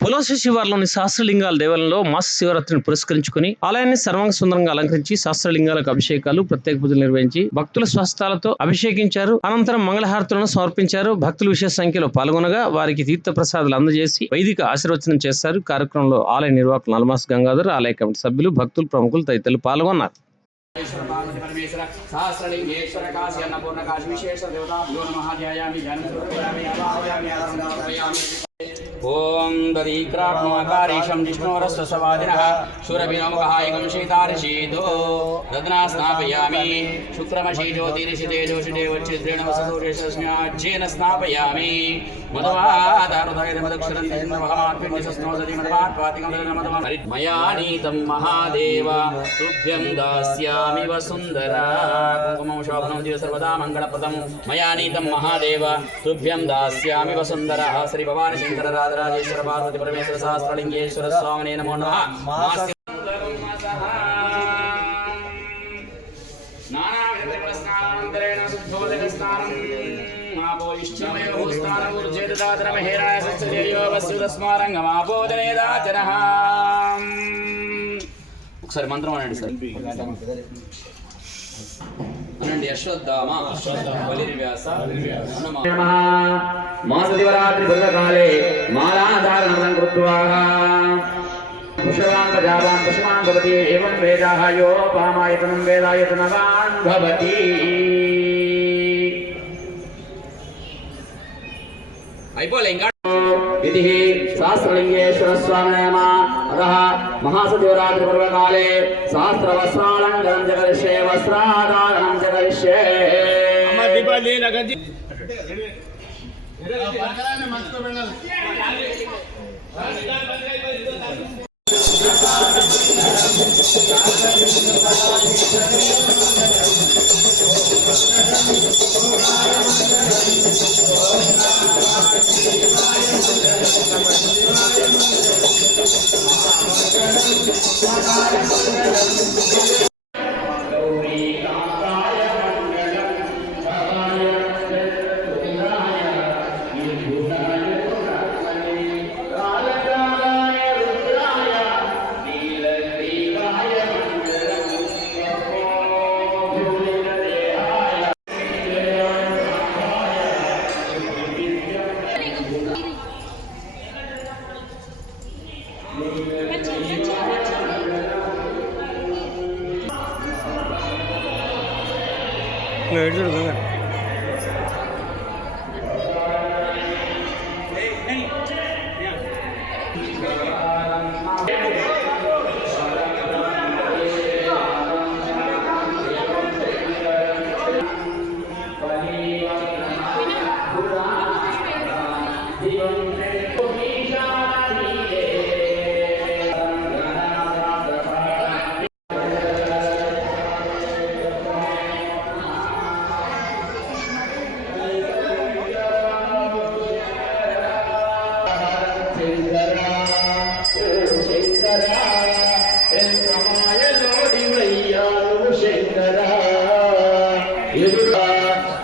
పులస శివార్లోని శాస్త్రలింగాల దేవాలయంలో మాస శివరాత్రిని పురస్కరించుకుని ఆలయాన్ని సర్వాంగ సుందరంగా అలంకరించి శాస్త్రలింగాలకు అభిషేకాలు ప్రత్యేక పూజలు నిర్వహించి భక్తుల స్వస్థాలతో అభిషేకించారు. అనంతరం మంగళహారతులను సమర్పించారు. భక్తులు విశేష సంఖ్యలో పాల్గొనగా వారికి తీర్థ ప్రసాదాలు అందజేసి వైదిక ఆశీర్వచనం చేశారు. కార్యక్రమంలో ఆలయ నిర్వాహకులు నలమాస్ గంగాధర్, ఆలయ కమిటీ సభ్యులు, భక్తులు, ప్రముఖులు తదితరులు పాల్గొన్నారు. सहस्रलिंगेश्वर काशी अन्नपूर्ण काशी विशेष देवताभ्यो नमः ध्यायामि ध्यानपूर्वयामि आवाहयामि आराधयामि। ओम दधीक्रात्मकारीशं जिष्णोरस्वसवादिनः शूरभिनमुखः एकं शीतार्षीतो दधना स्नापयामि शुक्रमशी ज्योतिरिषितेजोषिते वच्छिद्रेण वसतोषस्म्याज्येन स्नापयामि मया नीतं महादेव तुभ्यं दास्यामि वसुन्धरा कुङ्कुमं शोभनं दिव सर्वदा मङ्गलप्रदं मया नीतं महादेव तुभ्यं दास्यामि वसुन्धरा श्री भवानी शंकर राधराजेश्वर पार्वती परमेश्वर सहस्रलिंगेश्वर स्वामिने नमो नमः। नानाविधप्रस्नानान्तरेण शुद्धोदकस्नानं मापोइष्ठमयोस्तानूर्जेददातरमहेराय सत्सदेयो वस्युतस्मारङ्गमापोदनेदाचनः। ఒకసారి మంత్రం అనండి సార్. అనండి. అశ్వత్థామ బలిర్వ్యాస మాసదివరాత్రి భృతకాలే మాలాధారణం కృత్వా పుష్పాన్ ప్రజావాన్ పుష్పాన్ భవతి ఏవం వేదాః యో పామాయతనం వేదాయతనవాన్ భవతి. అయిపోలే ఇంకా. ఇది శాస్త్రలింగేశ్వర స్వామి నమ. అతః మహాసశివరాత్రి పర్వకాలే శాస్త్రవస్త్రాలంకరణం చ కరిష్యే వస్త్రాధారణం చ కరిష్యే.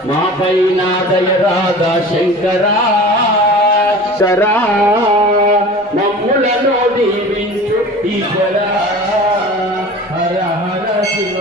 మాపై నాదయ రాధా శంకరా కరా మమ్ములను దీవించు ఈశ్వరా. హర హర శివ.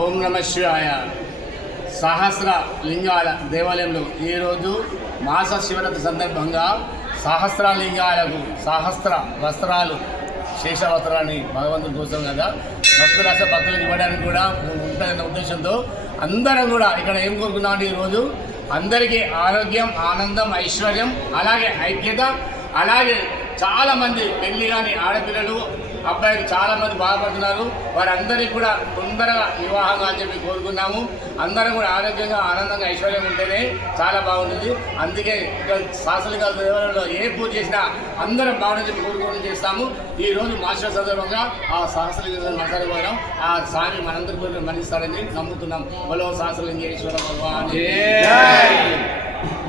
ఓం నమ శివాయ. సహస్ర లింగాల దేవాలయంలో ఈరోజు మాస శివరాత్రి సందర్భంగా సహస్రలింగాలకు సహస్ర వస్త్రాలు శేషవస్త్రాన్ని భగవంతుని కోసం కదా భక్తులకు ఇవ్వడానికి కూడా ఉంటుందన్న ఉద్దేశంతో అందరం కూడా ఇక్కడ ఏం కోరుకున్నామంటే ఈరోజు అందరికీ ఆరోగ్యం, ఆనందం, ఐశ్వర్యం, అలాగే ఐక్యత, అలాగే చాలామంది పెళ్లి కానీ ఆడపిల్లలు అబ్బాయిలు చాలా మంది బాధపడుతున్నారు. వారందరికీ కూడా తొందరగా వివాహంగా అని చెప్పి కోరుకున్నాము. అందరం కూడా ఆరోగ్యంగా ఆనందంగా ఐశ్వర్యం ఉంటేనే చాలా బాగుంటుంది. అందుకే శాస్త్రలింగ దేవాలయంలో ఏ పూజ చేసినా అందరం బాగుంటుంది చెప్పి కోరుకోవడం చేస్తాము. ఈ రోజు మాస్టర్ సందర్భంగా ఆ శాస్త్రలింగ మాట్లాడుకోవడం ఆ స్వామి మనందరి మరణిస్తారని నమ్ముతున్నాం. బలో శాస్త్రలింగేశ్వర భగవాన్.